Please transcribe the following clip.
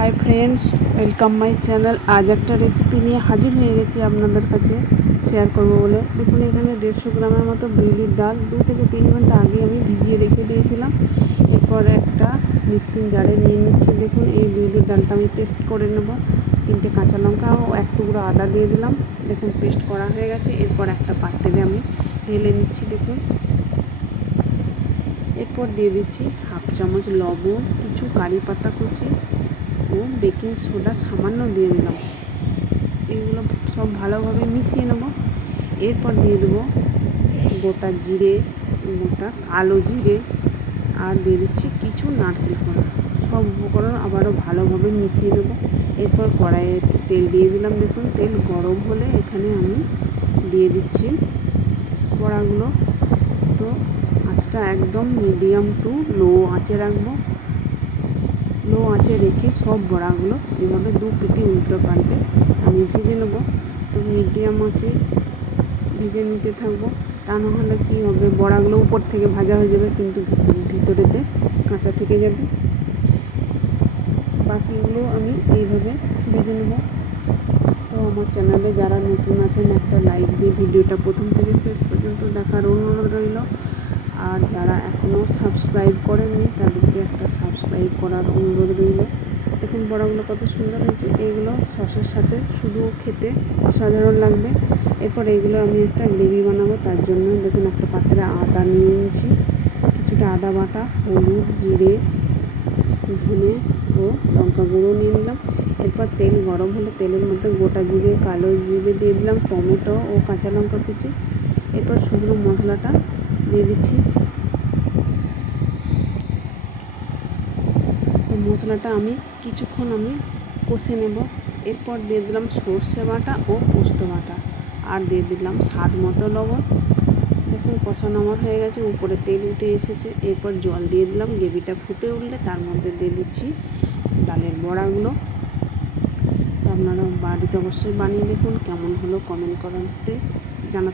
Hi friends, welcome my channel. আজ একটা recipe নিয়ে হাজির হয়ে গেছি আপনাদের কাছে শেয়ার করব বলে। দেখুন, এখানে 150 গ্রামের মতো বিউলির ডাল 2 থেকে 3 ঘন্টা আগে আমি ভিজিয়ে রেখে দিয়েছিলাম। এরপর একটা মিক্সিং জারে নিয়ে নিচ্ছি। দেখুন, এই বিউলির ডালটা আমি পেস্ট করে নেব। 3টে কাঁচা লঙ্কা ও 1 টুকরো আদা দিয়ে দিলাম। দেখুন, পেস্ট করা হয়ে গেছে। এরপর একটা পাত্রে আমি ঢেলে নিচ্ছি। দেখুন, এরপর দিয়ে দিচ্ছি হাফ চামচ লবণ, কিছু কারি পাতা কুচি ও বেকিং সোডা সামান্য দিয়ে দিলাম। এগুলো সব ভালোভাবে মিশিয়ে নেব। এরপর দিয়ে দেবো গোটা জিরে, গোটা কালো জিরে, আর দিয়ে দিচ্ছি কিছু নারকেল কোড়া। সব উপকরণ আবারও ভালোভাবে মিশিয়ে নেব। এরপর কড়াইতে তেল দিয়ে দিলাম। দেখুন, তেল গরম হলে এখানে আমি দিয়ে দিচ্ছি বড়াগুলো। তো আঁচটা একদম মিডিয়াম টু লো আঁচে রাখবো। লো আঁচে রেখে সব বড়াগুলো এভাবে 2 পিটি উল্টো পাল্টে আমি ভেজে নেব। তো মিডিয়াম আঁচে ভেজে নিতে থাকবো। তা নাহলে কী হবে, বড়াগুলো উপর থেকে ভাজা হয়ে যাবে কিন্তু ভিতরেতে কাঁচা থেকে যাবে। বাকিগুলো আমি এইভাবে ভেজে নেব। তো আমার চ্যানেলে যারা নতুন আছেন, একটা লাইক দিয়ে ভিডিওটা প্রথম থেকে শেষ পর্যন্ত দেখার অনুরোধ রইল। আর যারা এখনও সাবস্ক্রাইব করেননি তাদেরকে একটা সাবস্ক্রাইব করার অনুরোধ রইল। দেখুন, বড়াগুলো কত সুন্দর হয়েছে। এগুলো সসের সাথে শুধু খেতে অসাধারণ লাগবে। এরপর এগুলো আমি একটা গ্রেভি বানাবো। তার জন্য দেখুন, একটা পাত্রে আদা নিয়ে নিয়েছি, কিছুটা আদা বাটা, হলুদ, জিরে, ধনে ও লঙ্কা গুঁড়ো নিয়ে নিলাম। এরপর তেল গরম হলে তেলের মধ্যে গোটা জিরে, কালো জিরে দিয়ে দিলাম, টমেটো ও কাঁচা লঙ্কা কুচি। এরপর শুকনো মশলাটা দিয়ে দিচ্ছি। তো মশলাটা আমি কিছুক্ষণ কষে নেব। এরপর দিয়ে দিলাম সর্ষে বাটা ও পোস্ত বাটা, আর দিয়ে দিলাম স্বাদ মতো লবণ। দেখুন, কষানো আমার হয়ে গেছে, উপরে তেল উঠে এসেছে। এরপর জল দিয়ে দিলাম। গ্রেভিটা ফুটে উঠলে তার মধ্যে দিয়ে দিচ্ছি ডালের বড়াগুলো। তো আপনারা বাড়িতে অবশ্যই বানিয়ে দেখুন, কেমন হলো কমেন্ট করতে জানাতে।